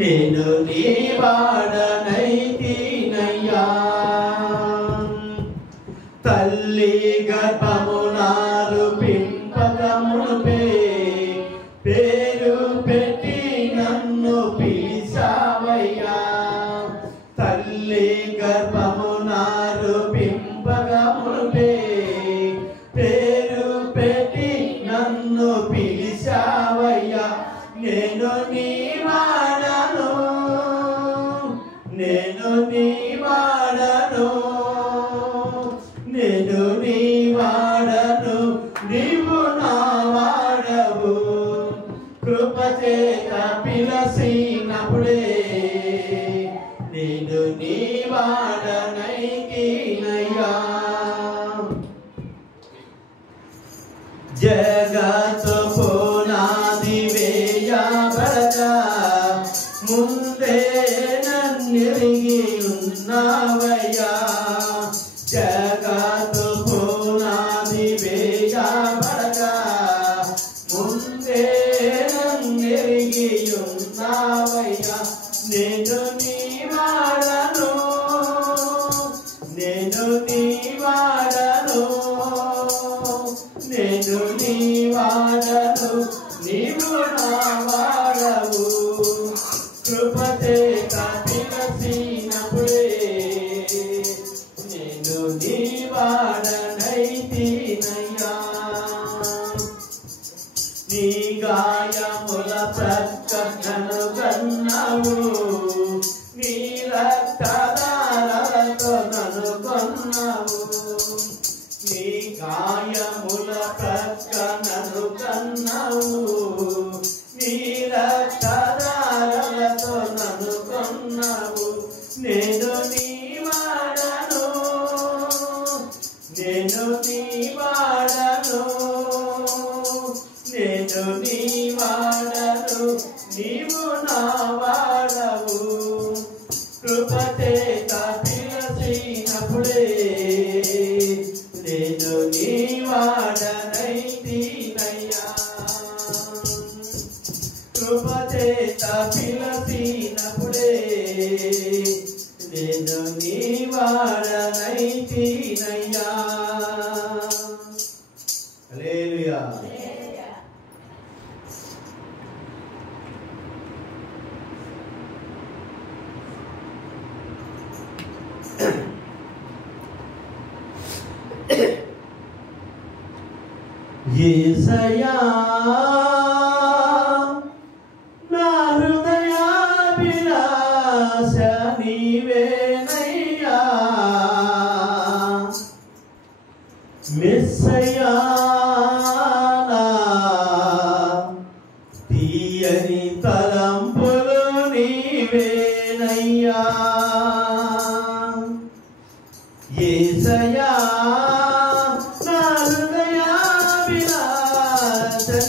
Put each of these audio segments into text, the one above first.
నేను నీ వాడనైతినయ్యా. తల్లి గర్భమునారు పింపకమునుపే పేరు పెట్టి నన్ను పిలిచావయ్యా. తల్లి గర్భమునారు పింపకమునుపే పేరు పెట్టి నన్ను పిలిచావయ్యా. నేను నీ వాడను, నేను నీ వాడను, నేను నీ వాడను, నీవు నా వాడవు. కృపచేత పిలసినప్పుడే నేను నీ వాడనైతినయ్యా. జగత్తు పునాది వేయబడగా ముందే నన్నెరిగి ఉన్నావయ్యా. జగత్తు పునాది వేయబడగా ముందే నన్నెరిగి ఉన్నావయ్యా. నేను నీ వాడను, నేను నీ వాడను, నేను నీ వాడను, నీవు నా వాడవు. కృపచేత పిలసినప్పుడే నేను నీ వాడనైతినయ్యా. నీ గాయముల ప్రక్కను కన్నావు, నీ రక్తధారలతో నన్ను కొన్నావు. నీ గాయముల ప్రక్కను కన్నావు, నీ రక్తధారలతో నన్ను కొన్నావు. నేను నీ వాడను, నేను నీ వాడను, నేను నీ వాడను, నీవు నా వాడవు. కృపచేత పిలసినప్పుడే నేను నీ వాడనైతినయ్యా. కృపచేత పిలసినప్పుడే నేను నీ వాడనైతినయ్యా. హల్లెలూయా. యేసయ్యా నా హృదయాభిలాష నీవేనయ్యా. మెస్సయ్యా నా తీయని తలంపులు నీవేనయ్యా. యేసయ్యా నా హృదయాభిలాష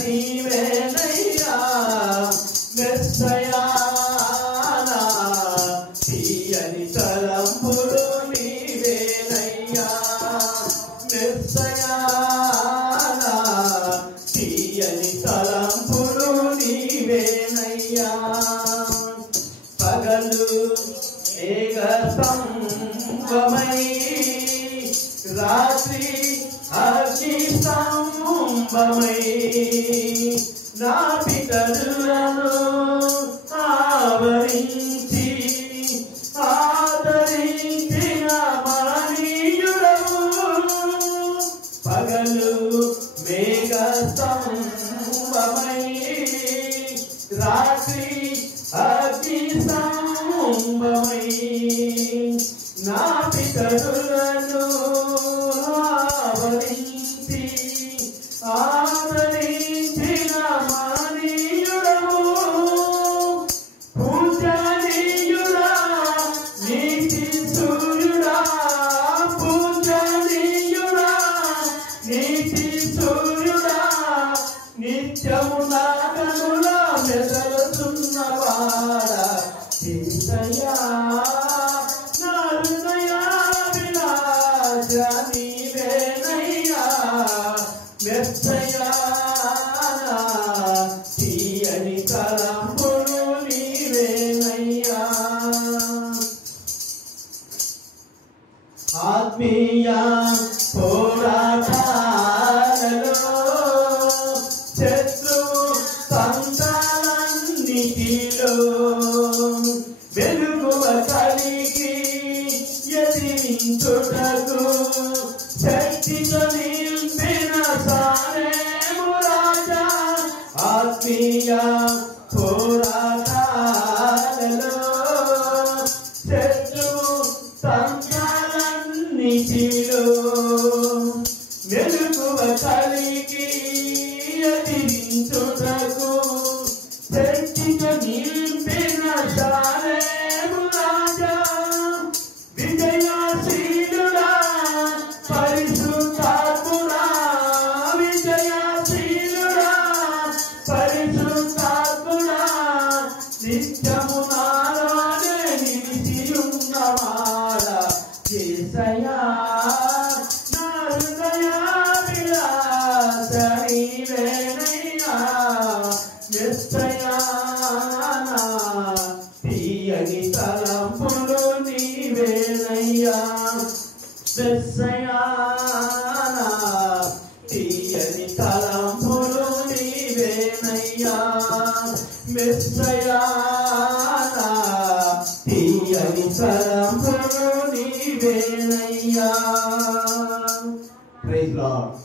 నీవేనయ్యా. మెస్సయ్యా నా తీయని తలంపులు నీవేనయ్యా. మెస్సయ్యా నా తీయని తలంపులు నీవేనయ్యా. పగలు మేఘ స్తంభమై రాత్రి అగ్ని స్తంభమై నా పితరులను ఆవరించి ఆదరించిన మహనీయుడవు. పగలు మేఘ స్తంభమై రాత్రి అగ్ని స్తంభమై నా పితరులను ఆవరించి ఆదరించిన మహనీయుడవు. పూజనీయుడా నీతి సూర్యుడా, పూజనీయుడా నీతి సూర్యుడా, నిత్యము నా కనులా మెదలుతున్నవాడా. యేసయ్యా నా హృదయాభిలాష నీవేనయ్యా. మెస్సయ్యా నా తీయని తలంపులు నీవేనయ్యా. నీలో వెలుగువ కలిగి ఎదిరించుటకు శక్తితో నింపిన సారేము రాజా ఆత్మీయ పోరాటాలలో శత్రువు సంతాలన్నిటిలో వెలుగువ కలిగి ఎదిరించుటకు శక్తితో నింపిన సారేము రాజా విజయశీలుడా పరిశుద్ధాత్ముడా విజయశీలుడా పరిశుద్ధాత్ముడా నిత్యము నాలోనే నిలిచియున్నవాడా యేసయ్యా నా హృదయాభిలాష నీవేనయ్యా యేసయ్యా నా తీయని తలంపులు నీవేనయ్యా యేసయ్యా నా తీయని తలంపులు నీవేనయ్యా యేసయ్యా నా తీయని తలంపులు నీవేనయ్యా. Praise lord.